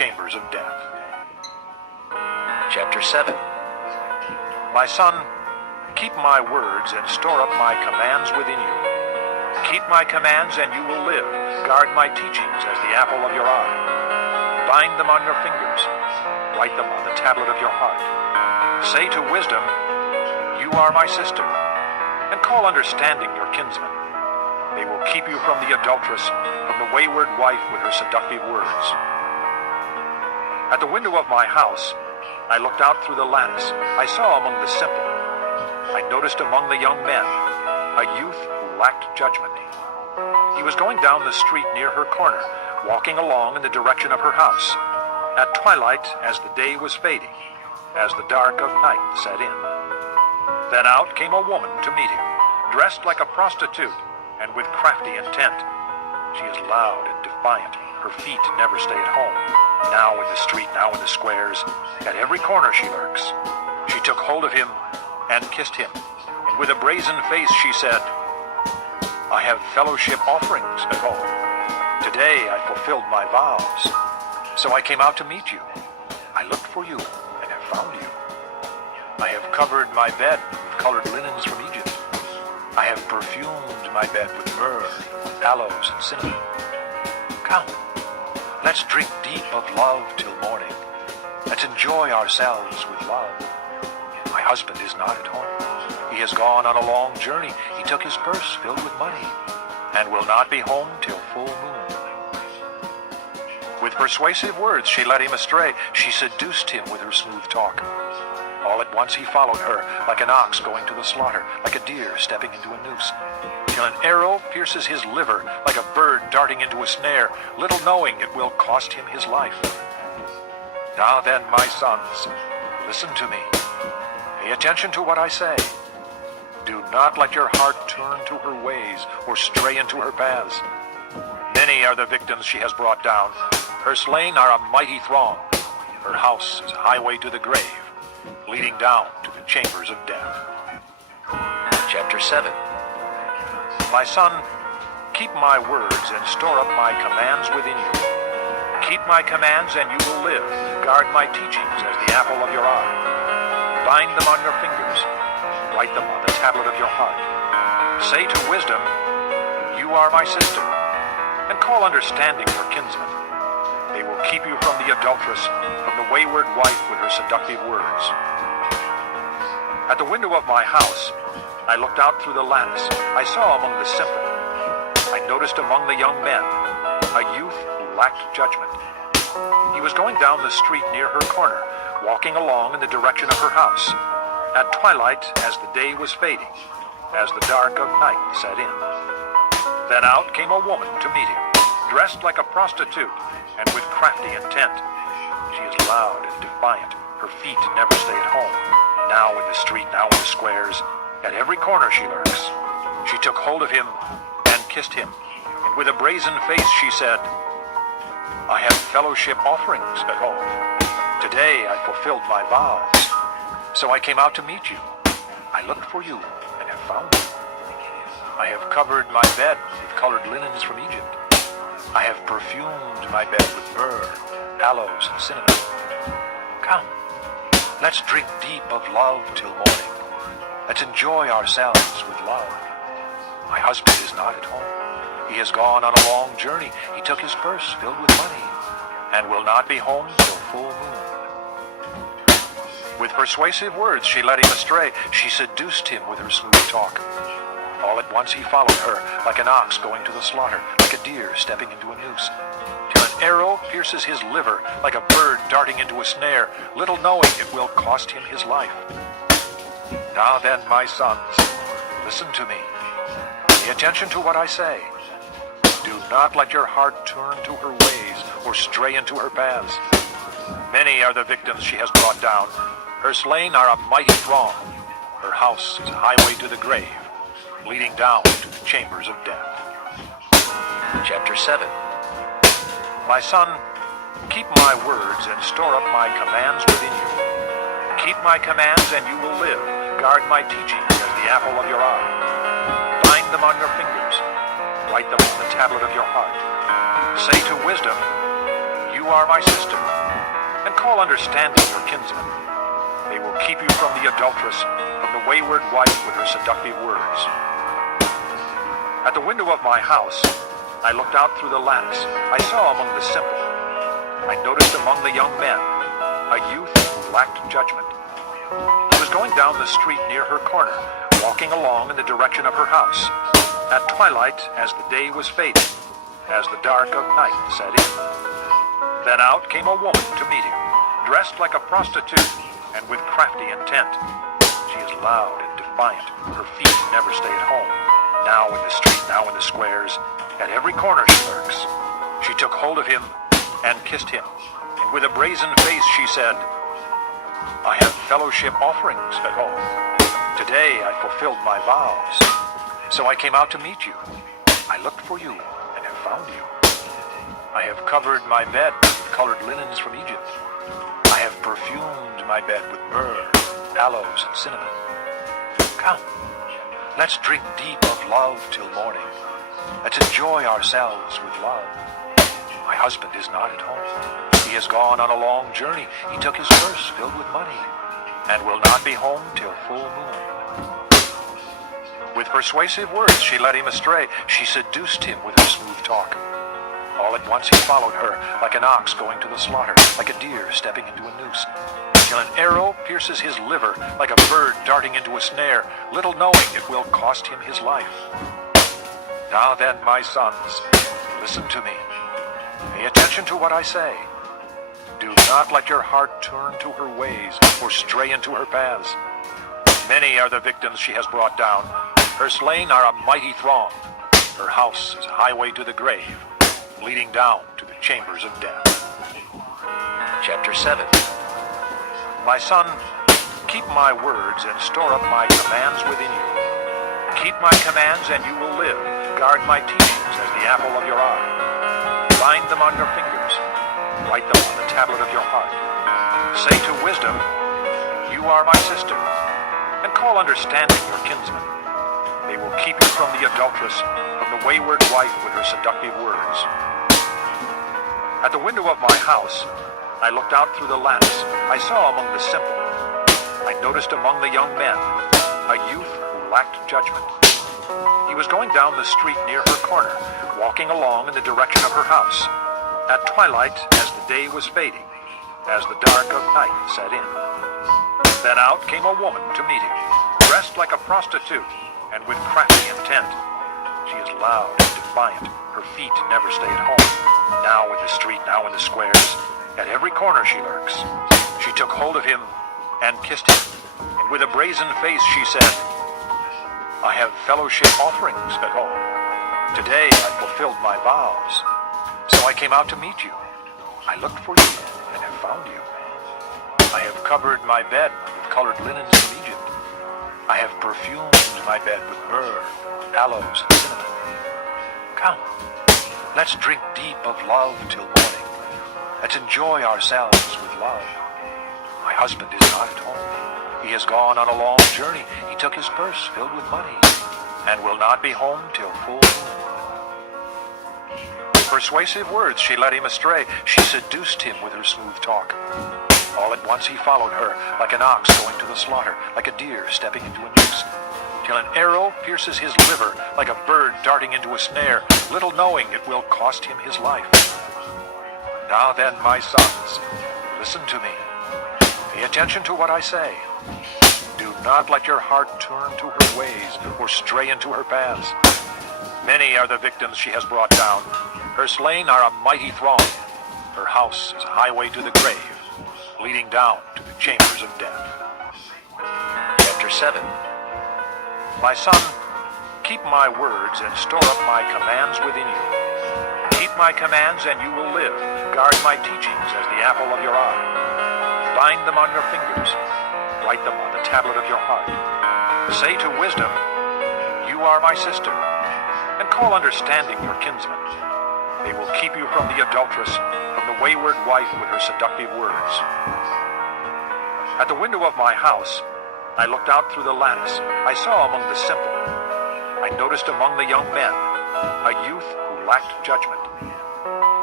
chambers of death. Chapter 7. My son, keep my words and store up my commands within you. Keep my commands and you will live. Guard my teachings as the apple of your eye. Bind them on your fingers. Write them on the tablet of your heart. Say to wisdom, you are my sister, and call understanding your kinsman. They will keep you from the adulteress, from the wayward wife with her seductive words. At the window of my house, I looked out through the lattice. I saw among the simple. I noticed among the young men a youth who lacked judgment. He was going down the street near her corner, walking along in the direction of her house. At twilight, as the day was fading, as the dark of night set in. Then out came a woman to meet him, dressed like a prostitute and with crafty intent. She is loud and defiant. Her feet never stay at home. Now in the street, now in the squares. At every corner she lurks. She took hold of him and kissed him. And with a brazen face she said, I have fellowship offerings at home. Today I fulfilled my vows. So I came out to meet you. I looked for you and have found you. I have covered my bed with colored linens from Egypt. I have perfumed my bed with myrrh, aloes, and cinnamon. Come, let's drink deep of love till morning. Let's enjoy ourselves with love. My husband is not at home. He has gone on a long journey. He took his purse filled with money and will not be home till full moon. With persuasive words she led him astray. She seduced him with her smooth talk. All at once he followed her, like an ox going to the slaughter, like a deer stepping into a noose, till an arrow pierces his liver, like a bird darting into a snare, little knowing it will cost him his life. Now then, my sons, listen to me. Pay attention to what I say. Do not let your heart turn to her ways or stray into her paths. Many are the victims she has brought down. Her slain are a mighty throng. Her house is a highway to the grave, leading down to the chambers of death. Chapter 7. My son, keep my words and store up my commands within you. Keep my commands and you will live. Guard my teachings as the apple of your eye. Bind them on your fingers. Write them on the tablet of your heart. Say to wisdom, you are my sister, and call understanding your kinsman. They will keep you from the adulteress, from the wayward wife with her seductive words. At the window of my house, I looked out through the lattice. I saw among the simple. I noticed among the young men a youth who lacked judgment. He was going down the street near her corner, walking along in the direction of her house. At twilight, as the day was fading, as the dark of night set in. Then out came a woman to meet him, dressed like a prostitute and with crafty intent. She is loud and defiant. Her feet never stay at home. Now in the street, now in the squares. At every corner she lurks. She took hold of him and kissed him. And with a brazen face she said, I have fellowship offerings at home. Today I fulfilled my vows. So I came out to meet you. I looked for you and have found you. I have covered my bed with colored linens from Egypt. I have perfumed my bed with myrrh, aloes, and cinnamon. Come, let's drink deep of love till morning. Let's enjoy ourselves with love. My husband is not at home. He has gone on a long journey. He took his purse filled with money and will not be home till full moon. With persuasive words she led him astray. She seduced him with her smooth talk. All at once he followed her, like an ox going to the slaughter, like a deer stepping into a noose, till an arrow pierces his liver, like a bird darting into a snare, little knowing it will cost him his life. Now then, my sons, listen to me. Pay attention to what I say. Do not let your heart turn to her ways or stray into her paths. Many are the victims she has brought down. Her slain are a mighty throng. Her house is a highway to the grave, leading down to the chambers of death. Chapter 7. My son, keep my words and store up my commands within you. Keep my commands and you will live. Guard my teachings as the apple of your eye. Bind them on your fingers. Write them on the tablet of your heart. Say to wisdom, you You are my sister, and call understanding your kinsman. They will keep you from the adulteress, from the wayward wife with her seductive words. At the window of my house, I looked out through the lattice. I saw among the simple. I noticed among the young men a youth who lacked judgment. He was going down the street near her corner, walking along in the direction of her house. At twilight, as the day was fading, as the dark of night set in. Then out came a woman to meet him, dressed like a prostitute and with crafty intent. She is loud and defiant. Her feet never stay at home. Now in the street, now in the squares, at every corner she lurks. She took hold of him and kissed him, and with a brazen face she said, I have fellowship offerings at home. Today I fulfilled my vows, so I came out to meet you. I looked for you and have found you. I have covered my bed with colored linens from Egypt. I have perfumed my bed with myrrh, aloes, and cinnamon. Come, let's drink deep of love till morning. Let's enjoy ourselves with love. My husband is not at home. He has gone on a long journey. He took his purse filled with money and will not be home till full moon. With persuasive words she led him astray. She seduced him with her smooth talk. All at once he followed her, like an ox going to the slaughter, like a deer stepping into a noose, till an arrow pierces his liver, like a bird darting into a snare, little knowing it will cost him his life. Now then, my sons, listen to me. Pay attention to what I say. Do not let your heart turn to her ways or stray into her paths. Many are the victims she has brought down. Her slain are a mighty throng. Her house is a highway to the grave, leading down to the chambers of death. Chapter 7. My son, keep my words and store up my commands within you. Keep my commands and you will live. Guard my teachings as the apple of your eye. Bind them on your fingers. Write them on the tablet of your heart. Say to wisdom, you are my sister, and call understanding your kinsman. They will keep you from the adulteress, from the wayward wife with her seductive words. At the window of my house, I looked out through the lattice. I saw among the simple. I noticed among the young men a youth who lacked judgment. He was going down the street near her corner, walking along in the direction of her house. At twilight, as the day was fading, as the dark of night set in. Then out came a woman to meet him, dressed like a prostitute and with crafty intent. She is loud and defiant. Her feet never stay at home. Now in the street, now in the squares, at every corner she lurks. She took hold of him and kissed him, and with a brazen face she said, I have fellowship offerings at home. Today I fulfilled my vows, so I came out to meet you. I looked for you and have found you. I have covered my bed with colored linens from Egypt. I have perfumed my bed with myrrh, aloes, and cinnamon. Come, let's drink deep of love till morning. Let's enjoy ourselves with love. My husband is not at home. He has gone on a long journey. He took his purse filled with money and will not be home till full moon. With persuasive words she led him astray. She seduced him with her smooth talk. All at once he followed her, like an ox going to the slaughter, like a deer stepping into a noose, till an arrow pierces his liver, like a bird darting into a snare, little knowing it will cost him his life. Now then, my sons, listen to me. Pay attention to what I say. Do not let your heart turn to her ways or stray into her paths. Many are the victims she has brought down. Her slain are a mighty throng. Her house is a highway to the grave, leading down to the chambers of death. Chapter 7. My son, keep my words and store up my commands within you. Keep my commands and you will live. Guard my teachings as the apple of your eye. Bind them on your fingers. Write them on the tablet of your heart. Say to wisdom, you are my sister, and call understanding your kinsman. They will keep you from the adulteress, from the wayward wife with her seductive words. At the window of my house, I looked out through the lattice. I saw among the simple. I noticed among the young men a youth who lacked judgment. He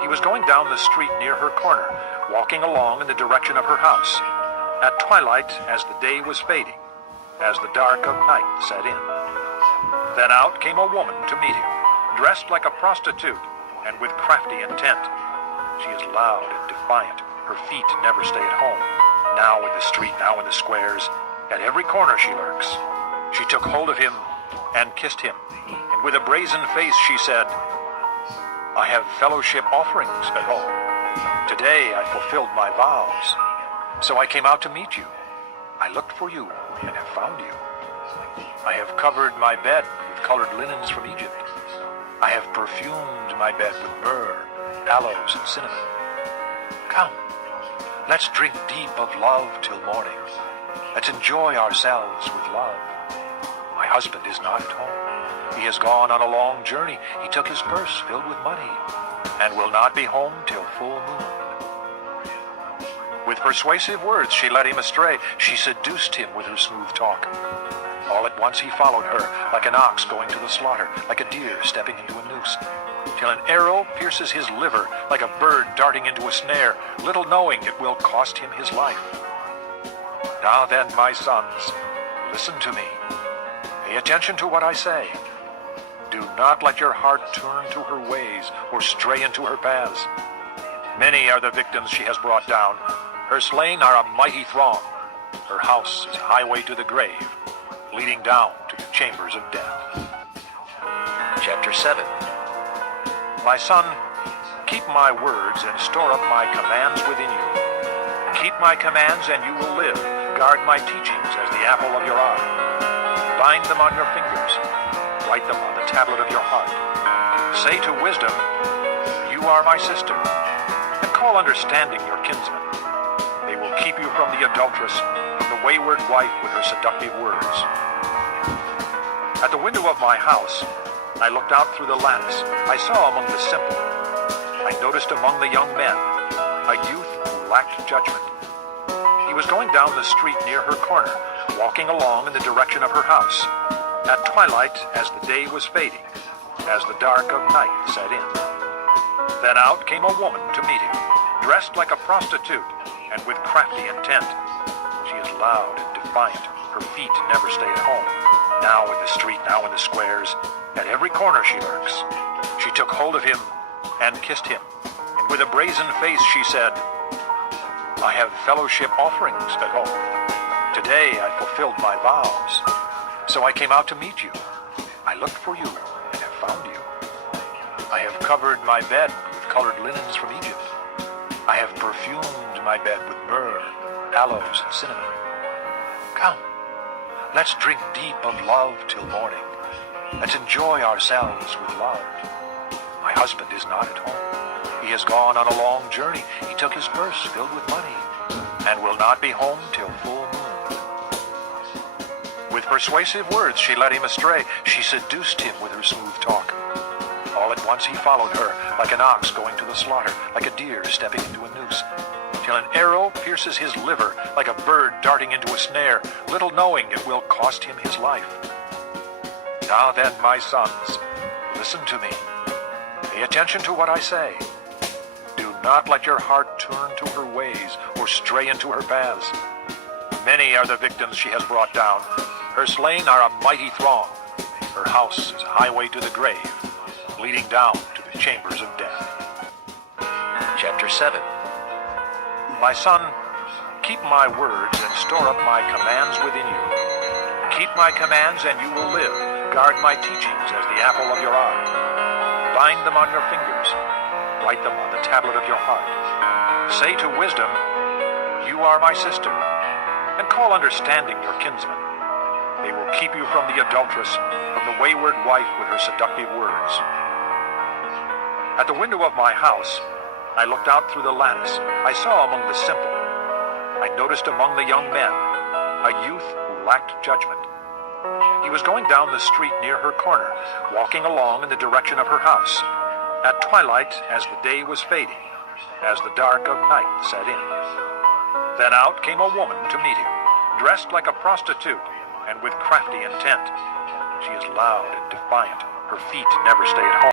He was going down the street near her corner, walking along in the direction of her house. At twilight, as the day was fading, as the dark of night set in. Then out came a woman to meet him, dressed like a prostitute and with crafty intent. She is loud and defiant. Her feet never stay at home. Now in the street, now in the squares. At every corner she lurks. She took hold of him and kissed him, and with a brazen face she said, I have fellowship offerings at home. Today I fulfilled my vows, so I came out to meet you. I looked for you and have found you. I have covered my bed with colored linens from Egypt. I have perfumed my bed with myrrh, aloes, and cinnamon. Come, let's drink deep of love till morning. Let's enjoy ourselves with love. My husband is not at home. He has gone on a long journey. He took his purse filled with money and will not be home till full moon. With persuasive words she led him astray. She seduced him with her smooth talk. All at once he followed her, like an ox going to the slaughter, like a deer stepping into a noose, till an arrow pierces his liver, like a bird darting into a snare, little knowing it will cost him his life. Now then, my sons, listen to me. Pay attention to what I say. Do not let your heart turn to her ways or stray into her paths. Many are the victims she has brought down. Her slain are a mighty throng. Her house is a highway to the grave, leading down to the chambers of death. Chapter 7. My son, keep my words and store up my commands within you. Keep my commands and you will live. Guard my teachings as the apple of your eye. Bind them on your fingers. Write them on the tablet of your heart. Say to wisdom, you are my sister, and call understanding your kinsman. They will keep you from the adulteress, from the wayward wife with her seductive words. At the window of my house, I looked out through the lattice. I saw among the simple. I noticed among the young men a youth who lacked judgment. He was going down the street near her corner, walking along in the direction of her house. At twilight, as the day was fading, as the dark of night set in. Then out came a woman to meet him, dressed like a prostitute and with crafty intent. She is loud and defiant. Her feet never stay at home. Now in the street, now in the squares. At every corner she lurks. She took hold of him and kissed him, and with a brazen face she said, I have fellowship offerings at home. Today I fulfilled my vows, so I came out to meet you. I looked for you and have found you. I have covered my bed with colored linens from Egypt. I have perfumed my bed with myrrh, aloes, and cinnamon. Come, let's drink deep of love till morning. Let's enjoy ourselves with love. My husband is not at home. He has gone on a long journey. He took his purse filled with money and will not be home till full moon. With persuasive words she led him astray. She seduced him with her smooth talk. All at once he followed her, like an ox going to the slaughter, like a deer stepping into a noose, till an arrow pierces his liver, like a bird darting into a snare, little knowing it will cost him his life. Now then, my sons, listen to me. Pay attention to what I say. Do not let your heart turn to her ways or stray into her paths. Many are the victims she has brought down. Her slain are a mighty throng. Her house is a highway to the grave, leading down to the chambers of death. Chapter 7. My son, keep my words and store up my commands within you. Keep my commands and you will live. Guard my teachings as the apple of your eye. Bind them on your fingers. Write them on the tablet of your heart. Say to wisdom, you are my sister, and call understanding your kinsman. They will keep you from the adulteress, from the wayward wife with her seductive words. At the window of my house, I looked out through the lattice. I saw among the simple. I noticed among the young men a youth who lacked judgment. He was going down the street near her corner, walking along in the direction of her house. At twilight, as the day was fading, as the dark of night set in. Then out came a woman to meet him, dressed like a prostitute and with crafty intent. She is loud and defiant. Her feet never stay at home.